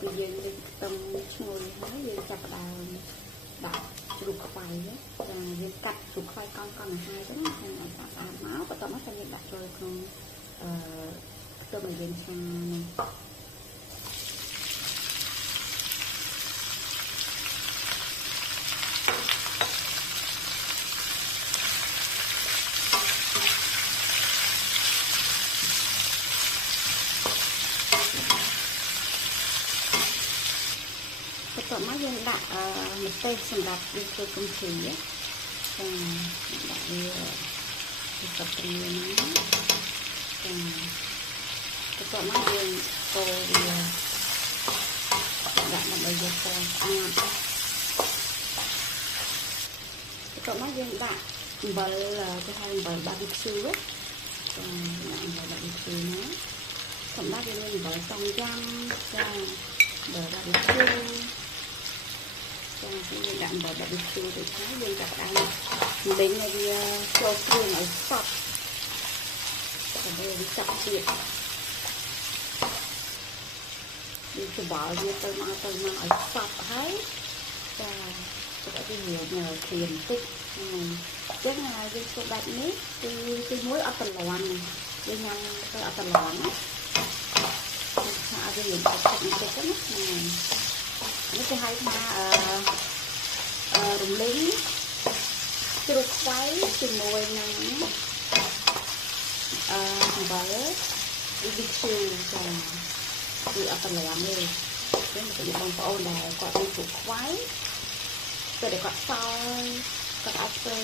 ពីយើងនឹងខ្ទឹមឈ្ងុយហើយយើងចាប់ផ្ដើមដាក់ជ្រូកខ្វៃចាយើងកាត់ជ្រូកខ្វៃកង់ៗឲ្យហើយទៅណាយើងឲ្យស្អាតមកបន្ទាប់មកតែយើងដាក់ចូលក្នុងខ្ទឹមឲ្យយើងឆានេះបន្ទាប់មកយើងដាក់ម្ទេសសម្រាប់យើងធ្វើគំជីចាដាក់វាទៅស្រីហ្នឹងចាបន្ទាប់មកយើងកូរវាដាក់ដើម្បីយកពណ៌ស្អាតបន្ទាប់មកយើងដាក់អំបិលគេហៅអំបិល barbecue ចាដាក់អំបិល barbecue ណាសម្រាប់យើងមានអំបិលសំយ៉ាំចាអំបិល barbecueយើងដាក់អំបិល barbecue ទៅហើយយើងចាប់ផ្ដើមលីងឲ្យវាចូលគ្រឿងឲ្យសព្វដើម្បីវាចាប់ជាតិយើងច្របល់វាទៅមកឲ្យសព្វហើយចាទៅឲ្យវាញ៉ាំគ្រឿងបន្តិចអញ្ចឹងយើងធ្វើបែបនេះទីមួយអត់ប្រឡាន់យើងញ៉ាំទៅអត់ប្រឡាន់ណាថាឲ្យវាបាច់ទឹកបន្តិចណានេះគេហៅថារំលីងជ្រូកខ្វៃជាមួយនឹងអំបិល barbecue ចាគឺអត់ប្រឡាំទេចឹងទៅបងប្អូនដែលគាត់មានជ្រូកខ្វៃពេលដែលគាត់សល់គាត់អាចធ្វើ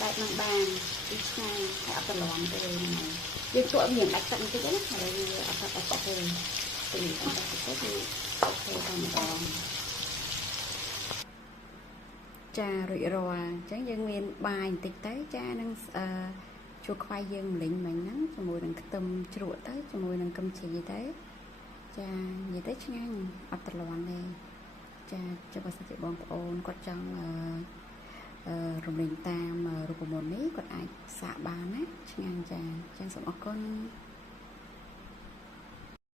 បែបហ្នឹងបានវាឆ្ងាញ់ហើយអត់ប្រឡាំទេហ្នឹងយើងជួយមានដាច់ទឹកបន្តិចណាហើយអត់ទេពេលអត់ដាច់ទឹកគឺអូខេតែម្ដងចារួចរាល់អញ្ចឹងយើងមានបាយបន្តិចទៅចានឹងជួខ្វៃយើងម្លេញមិញហ្នឹងជាមួយនឹងខ្ទឹមជ្រក់ទៅជាមួយនឹងគឹមជីទៅចានិយាយទៅឆ្ងាញ់អត់ត្រលាន់ទេចាចុះបើសិនជាបងប្អូនគាត់ចង់រំលេងតាមរូបមន្តនេះគាត់អាចសាកបានណាឆ្ងាញ់ចាអញ្ចឹងសូមអរគុណ